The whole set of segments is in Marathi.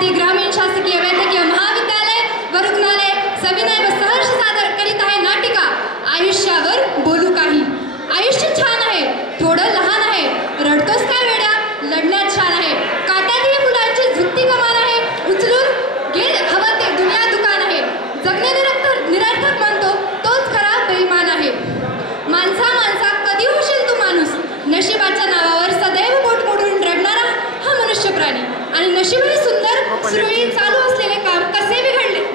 विद्यार्थी ग्रामीण शासकीय वैद्यकीय महाविद्यालय व रुग्णालय सविनय व सहर्ष सादर करीत आहे नाटिका आयुष्यावर बोलू काही. आयुष्य छान आहे, थोडं लहान आहे, रडतोस काय वेड्या, लढण्यात छान आहे. काट्यातही फुलांची झुकती कमान आहे, उचलून घे हवं ते दुनिया दुकान आहे. जगणे निरर्थक म्हणतो तोच खरा बेईमान आहे. माणसा माणसा कधी होशील तू माणूस, नशिबाच्या नावावर सदैव बोट मोडून रडणारा हा मनुष्य प्राणी. आणि नशीबही सुंदर सुरळीत चालू असलेले काम कसे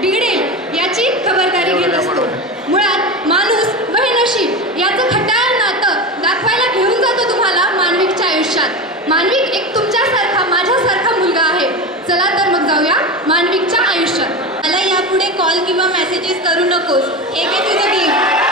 बिघडेल याची खबरदारी घेत असतो. मुळात माणूस व हे नशीब याचं खटाळ नातं दाखवायला घेऊन जातो तुम्हाला मानविकच्या आयुष्यात. मानविक एक तुमच्यासारखा माझ्यासारखा मुलगा आहे. चला तर मग जाऊया मानविकच्या आयुष्यात. मला यापुढे कॉल किंवा मेसेजेस करू नकोस. एक आहे तुझं गेम.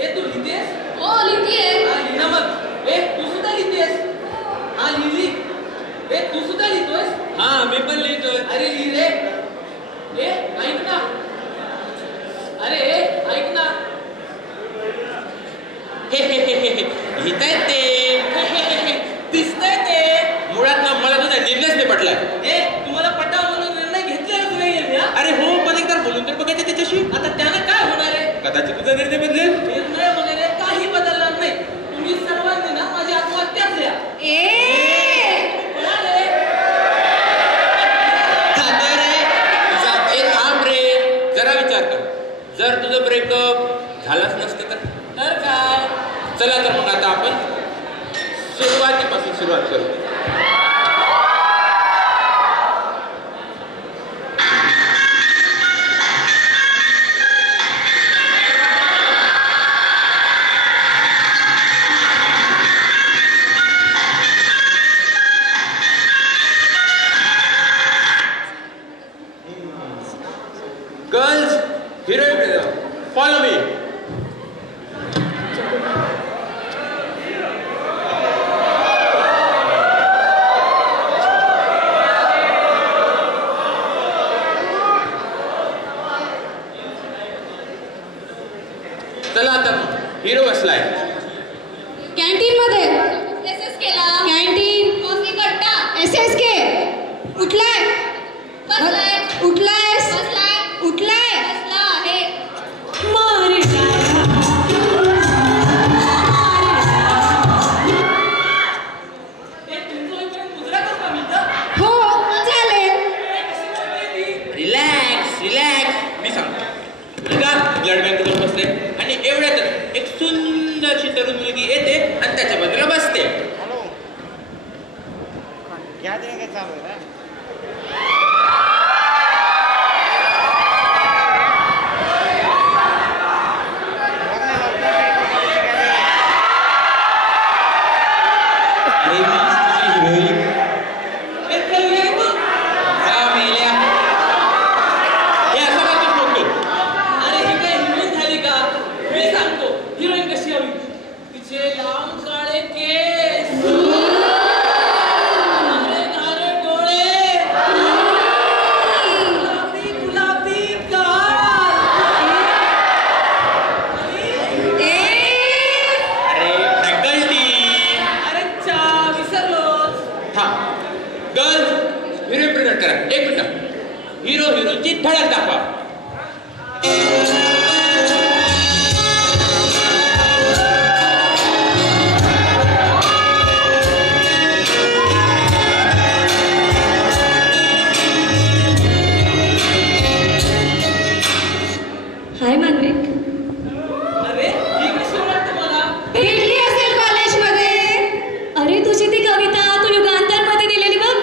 ए तू लिहितेस? हो लिहितेय. लिहिना मग. ए तू सुद्धा लिहिता येते दिसतंय ते. मुळात ना मला तुझा निर्णयच नाही पटला. तुम्हाला पटाव म्हणून निर्णय घेतलेलाच नाहीये मी. अरे हो पण एकदा बोलून तर बघायचं त्याच्याशी. आता त्यानं काय होणार आहे? कदाचित तुझा निर्णय बदलेल. निर्णय वगैरे काही बदलणार नाही. तुम्ही सर्वांनी ना माझी आत्महत्याच द्या. थांब रे, जरा विचार कर. जर तुझं ब्रेकअप झालाच नसतं तर काय? चला तर मग आता आपण सुरुवातीपासून सुरुवात करू. Girls, heroine follow me. चला आता हिरो बसलाय कॅन्टीन मध्ये. एसएस केला. कॅन्टीन. कॉफी कट्टा. SSK. उठलाय. बसलाय. उठलायस. बसलाय. उठलाय. बसला आहे. मारे हो चालेल. Relax relax. मी सांगतो मुलगा ब्लड बँकेवर बसले आणि एवढ्यातच एक सुंदरशी तरुण मुलगी येते आणि त्याच्या बाजूला बसते. क्या देंगे चालू है अरे मीच तुझी हिरोईन. जा मेल्या. हे असं का तू बोलतो? अरे ही काय हिरोईन झाली का? मी सांगतो हिरोईन कशी हवी. तिचे लांब काळे केस, घारे डोळे, गुलाबी गुलाबी गाल. अरे फॅकल्टी. अरे चा विसरलोच. थांब. गर्ल्स, हिरो प्रेझेंट करा. एक मिनिट. हिरो हिरोची धडक दाखवा. हाय मानविक. अरे ही कशी ओळखते मला? भेटली असेल कॉलेजमध्ये. अरे तुझी ती कविता तू युगांतर मध्ये दिलेली बघ.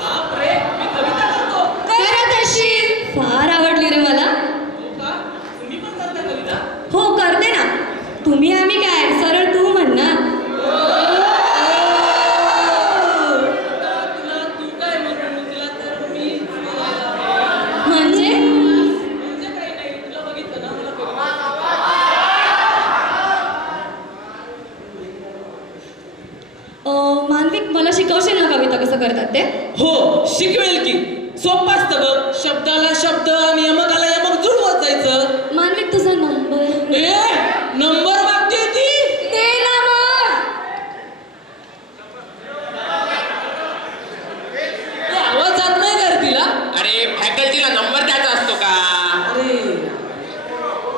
बापरे, मी कविता करतो. करत असशील. फार आवडली रे मला. हो का? तुम्ही पण करता कविता? हो करते ना. तुम्ही आम्ही काय सरळ तू म्हण ना. तुला तू काय म्हणून तिला तर मी म्हणजे म्हणजे काही नाही. तुला बघितलं ना मला कविता. मानविक मला शिकवशील ना कविता कसं करतात ते. हो शिकवेल की. सोपं असतं बघ. शब्दाला शब्द आणि यमकाला यमक जुळवत जायचं. मानविक तुझा नंबर नंबर मागते ती. दे ना मग. आवाज जात नाही कर तिला. अरे फॅकल्टीला नंबर द्यायचा असतो का? अरे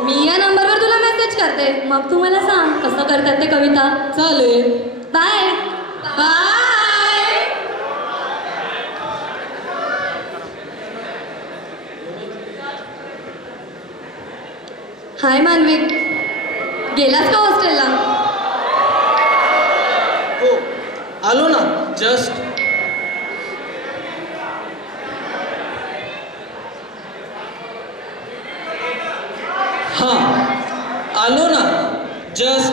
मी या नंबरवर तुला मेसेज करते मग तू मला सांग कसं करतात ते कविता. चालेल. बाय. बाय. हाय मानविक. गेलास का हॉस्टेलला? हो आलो ना जस्ट. हा आलो ना जस्ट.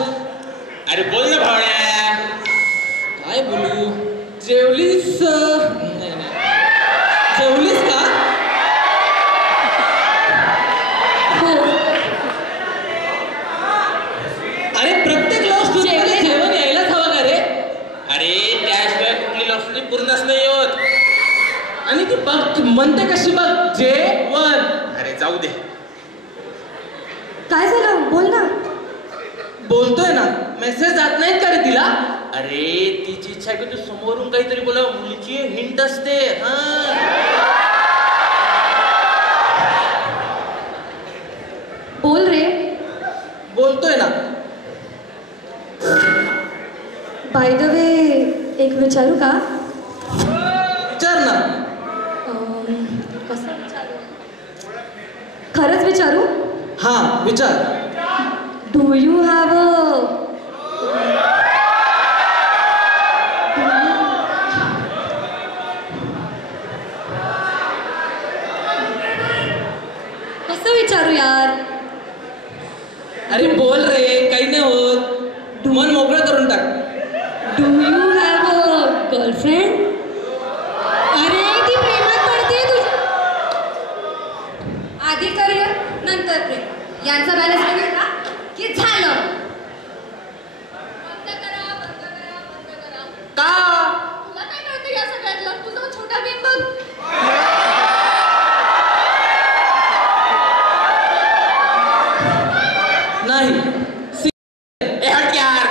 अरे बोल ना भावड्या. काय बोलू? जेवलीस? नाही नाही. जेवलीस का? हो. अरे प्रत्येक लव्ह स्टोरीमध्ये जेवण यायलाच हवं का रे? अरे त्याशिवाय कुठली लव्ह स्टोरी पूर्णच नाही होत. आणि ती बघ म्हणते कशी बघ जेवण. अरे जाऊ दे. काय झालं बोल ना. बोलतोय ना मेसेज जात नाहीत का रे तिला? अरे तिची इच्छा आहे की तू समोरून काहीतरी बोला, मुलीची हिंट असते. बोल रे. बोलतोय ना. बाय द वे एक विचारू का? विचार ना. कसं विचारू? खरंच विचारू? हा विचार. डू यू हॅव कसं विचारू यार? अरे बोल रे, काही नाही होत, मन मोकळं करून टाक. Do you have girlfriend? अरे ती प्रेमात पडते तुझ्या. आधी करिअर नंतर प्रेम यांचा बॅलन्स बघितला की झालं. बंद करा. का? तुला काय कळतं या सगळ्यातलं? तुझा छोटा बिंब बघ. नाही. हट यार.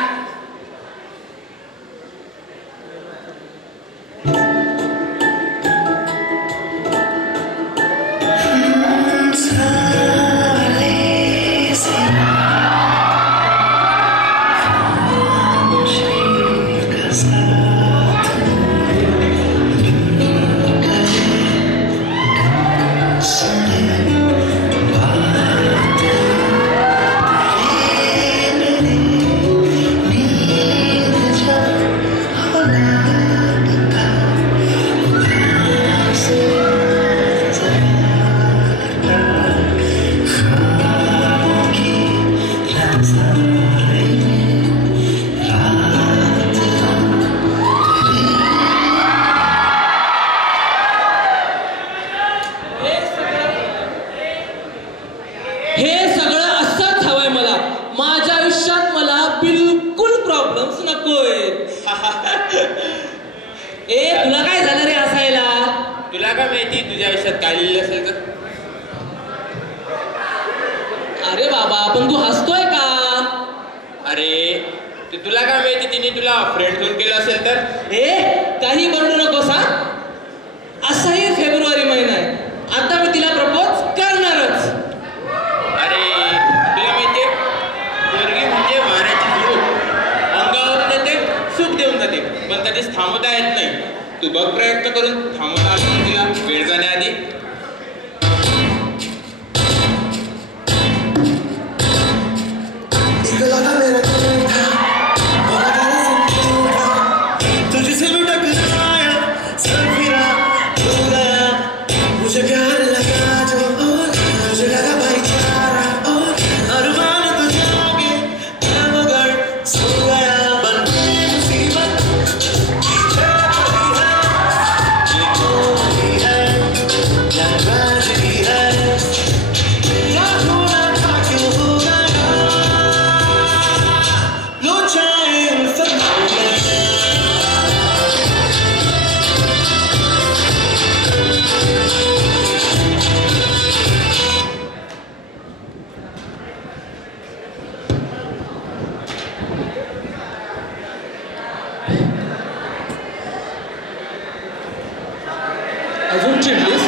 अजून चिडलीस?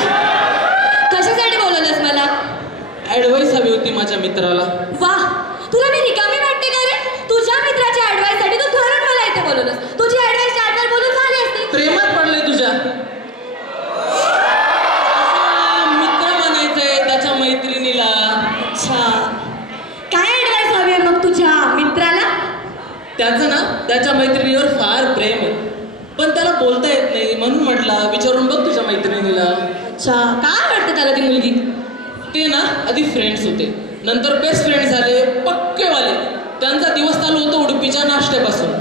कशासाठी बोलवलंस मला? ऍडवाइस हवी होती माझ्या मित्राला. वाह, तुला मी रिकामी वाटते का रे? तुझ्या मित्राच्या ऍडवाइससाठी तू घरून मला इथे बोलवलंस. तुझी ऍडवाइस चार्टर बोलून झाली असती. प्रेमात पडले तुझ्या. मित्र म्हणायचंय त्याच्या मैत्रिणीला. अच्छा, काय ऍडवाइस हवी आहे मग तुझ्या मित्राला? त्याचं ना त्याच्या मैत्रिणीवर फार प्रेम आहे, पण त्याला बोलता येत नाही, म्हणून म्हटलं विचारून बघ तुझ्या मैत्रिणीला. अच्छा, काय वाटतं त्याला ती मुलगी? ते ना आधी फ्रेंड्स होते, नंतर बेस्ट फ्रेंड झाले, पक्केवाले. त्यांचा दिवस चालू होतो उडुपीच्या नाश्त्यापासून.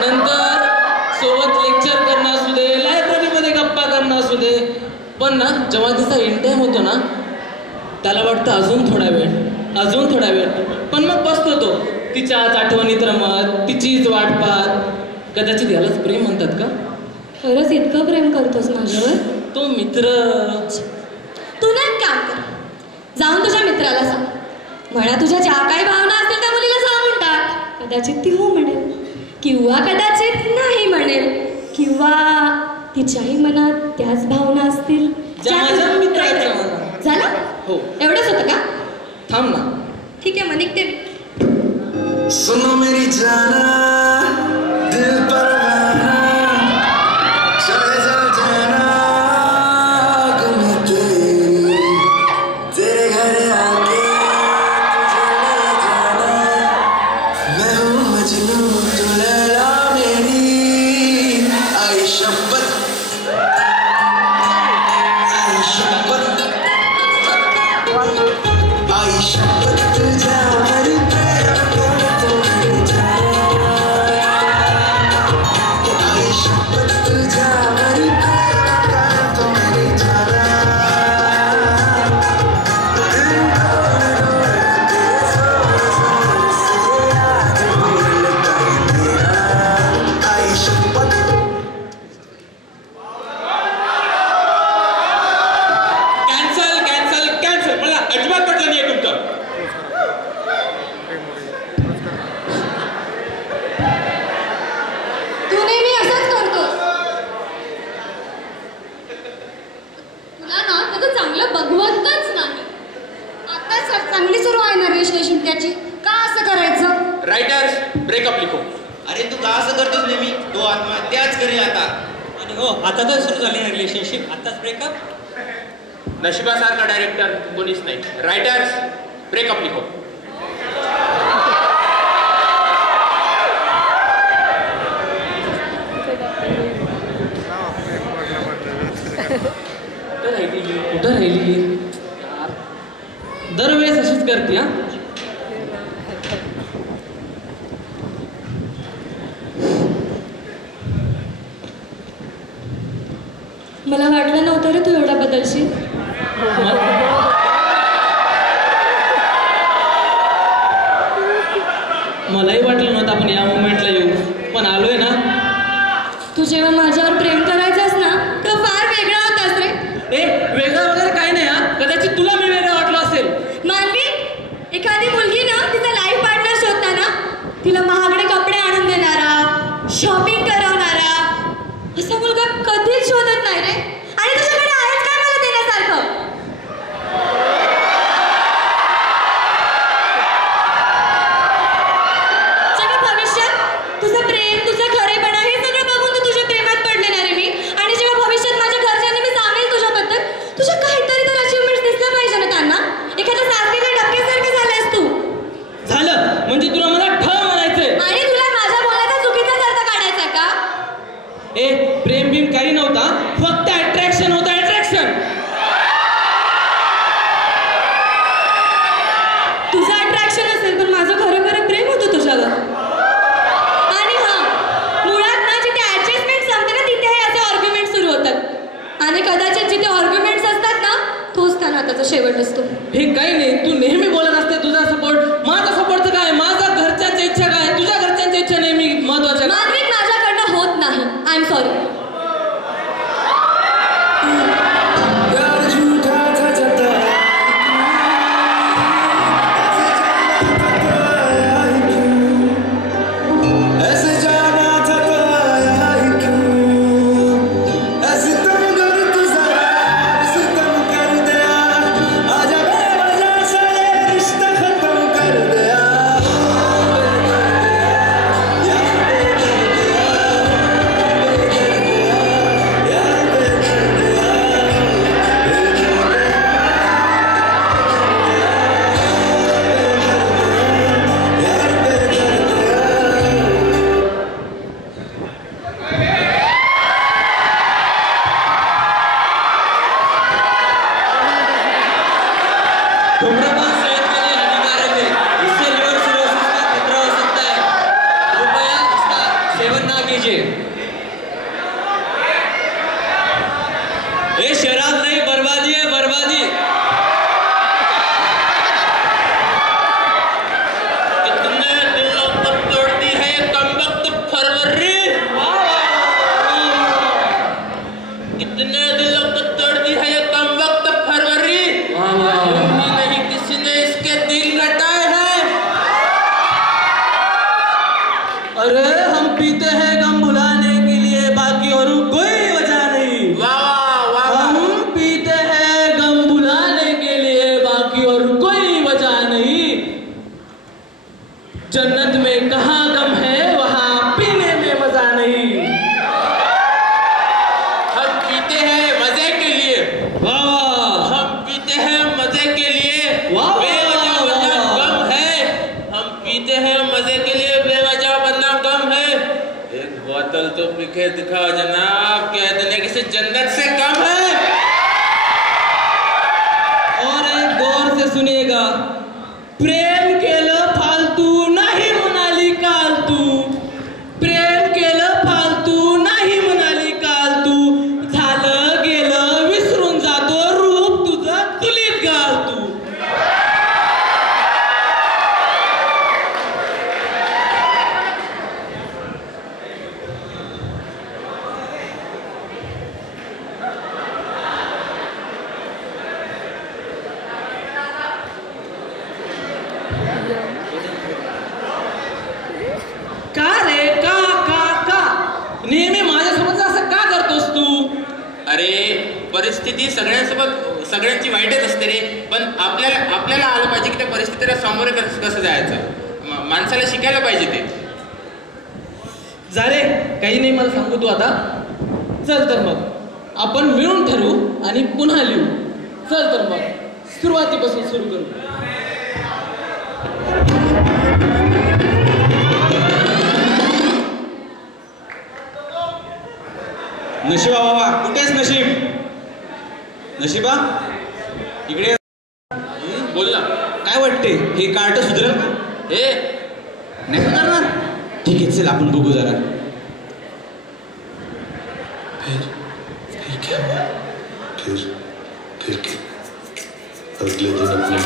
नंतर सोबत लेक्चर करणं असू दे, लायब्ररीमध्ये गप्पा करणं असू दे. पण ना जेव्हा तिचा इन टाइम होतो ना, त्याला वाटतं अजून थोडा वेळ. पण मग बसतो तो तिच्याच आठवणीत रमत, तिचीच वाट पाहत. कदाचित यालाच प्रेम म्हणतात का? खरंच इतकं प्रेम करतोस माझ्यावर? तो मित्र. तू ना एक काम कर, जाऊन तुझ्या मित्राला सांग, म्हणा तुझ्या ज्या काही भावना असतील त्या मुलीला सांगून टाक. कदाचित ती हो म्हणेल किंवा कदाचित नाही म्हणेल किंवा तिच्याही मनात त्याच भावना असतील ज्या माझ्या मित्राच्या मनात. झालं हो. एवढंच होतं का? थांब ना. ठीक आहे मग निघते मी. सुनो मेरी जाना दिल परवाना चले चल जाना गुम तेरी तेरे घर आके तुझे ले जाना मैं हूँ मजनू तू लैला मेरी आई शपथ आई शपथ आई शपथ तुझ्या हरी प्रेम करतो मी जाना आई शपथ तुझ्या हरी प्रेम करतो मी जाना दिल तेरे सोर से आज भूल गई तेरा आई शपथ. कॅन्सल कॅन्सल कॅन्सल मला अजिबात पटलं नाही तुमचं. तू नेहमी असंच करतोस. तुला ना त्याचं चांगलं बघवतच नाही. आता चांगली सुरू आहे ना रिलेशनशिप त्याची, का असं करायचं? रायटर्स ब्रेकअप लिखो. अरे तू का असं करतोस नेहमी? तो आत्महत्याच करेल आता. आणि हो आता तर सुरू झाली ना रिलेशनशिप, आताच ब्रेकअप. नशिबासारखा डायरेक्टर कोणीच नाही. रायटर्स ब्रेकअप लिखो. कुठं राहिली? दरवेळेस अशीच करते. हा मला वाटलं नव्हतं रे तू एवढा बदलशील. मलाही वाटलं नव्हतं आपण या मुवमेंटला येऊ, पण आलोय ना. तू जेव्हा माझ्यावर प्रेम करायचंस ना तर फार वेगळा होतास रे. वेगळं वगैरे काही नाही. हा कदाचित तुला मी वेगळं वाटलं असेल. मानवी, एखादी मुलगी ना तिचा लाईफ पार्टनर शोधताना तिला महागडे कपडे आणून देणारा, शॉपिंग करवणारा असा मुलगा कधीच शोधत नाही रे. आणि तुझ्याकडे आहेच काय मला देण्यासारखं? सगळं भविष्यात तुझं प्रेम, तुझं खरेपणा हे सगळं बघून तू तुझ्या प्रेमात पडले ना रे मी. आणि जेव्हा भविष्यात माझ्या घरच्यांनी मी सांगेल तुझ्याबद्दल, तुझ्या काहीतरी तर अचिव्हमेंट दिसलं पाहिजे ना त्यांना. एखाद्या सारखीच्या डबक्यासारखे झालेस तू. झालं म्हणजे तुला मला ठ म्हणायचंय. आणि तुला माझ्या बोलायचा चुकीचाच अर्थ काढायचा का? प्रेम बिम काही नव्हता, फक्त अट्रॅक्शन होतं. अट्रॅक्शन. तुझं अट्रॅक्शन असेल पण माझं खरं खरं प्रेम होतं तुझ्यावर. आणि हा मुळात ना जिथे ऍडजस्टमेंट संपते ना तिथे हे असे आर्ग्युमेंट सुरू होतात. आणि कदाचित जिथे आर्ग्युमेंट्स असतात ना तोच त्या नात्याचा शेवट असतो. हे काही नाही. तू नेहमी बोलत असते तुझा सपोर्ट. माझा सपोर्टचं काय? माझा घरच्यांच्या इच्छा काय? तुझ्या घरच्यांच्या इच्छा नेहमी महत्वाच्या. मानविक माझ्याकडनं होत नाही. I am sorry. प्यार झूठा था जताया क्यों, ऐसे जाना था तो आया ही क्यों, ऐसे तुम कर तू जरा सितम कर दिया, आजा बेवजह से रिश्ता खत्म कर दिया. धूम्रपान सेहत के लिए हानिकारक है, इससे लिवर सिरोसिस का खतरा हो सकता है. कृपया इसका सेवन ना कीजिए. ये शराब नहीं, बर्बादी है, बर्बादी. कितने दिलों को तोड़ती है ये कमबख्त फरवरी. कितने दिलों को तोड़ती है ये कमबख्त फरवरी. नहीं किसी ने इसके दिल रटाए हैं. हम पीते हैं गम भुलाने के लिए, बाकी और कोई वजह नहीं। वाह वाह वाह वाह। हम पीते हैं गम भुलाने के लिए, बाकी और कोई वजह नहीं। जन्नत में कहाँ गम है, वहाँ पीने में मजा नहीं। हम पीते हैं मजे के लिए, वाह हम पीते हैं मजे के लिए, वाह, बेवजह वाह, वरना वाह। गम है। हम पीते हैं मजे के लिए, बेवजह वरना गम है। एक बोतल तो पी के दिखाओ जनाब, कह देने किसी जन्नत से कम है। और एक गौर से सुनिएगा, प्रेम केलं फालतू नाही म्हणाली काल तू, प्रेम केलं फालतू नाही म्हणाली काल तू, झालं गेलं विसरून जातो रूप तुझं चुलीत घाल तू. का रे का नेहमी माझ्यासोबत असं का करतोस तू? अरे परिस्थिती सगळ्यांसोबत सगळ्यांची वाईटच असते रे, पण आपल्याला आलं पाहिजे की त्या परिस्थितीला सामोरे कसं जायचं. माणसाला शिकायला पाहिजे ते. जा रे, काही नाही मला सांगू तू आता. चल तर मग आपण मिळून ठरवू आणि पुन्हा लिहू. चल तर मग सुरुवातीपासून सुरू करू. नशिबा बाबा, कुठेच नशीब? नशिबा इकडे बोल ना. काय वाटते, हे कार्ट सुधरेल का? हे नाही सुधारणार? ठीक आहे, चल आपण बघू जरा. फिर अगले दिन अपने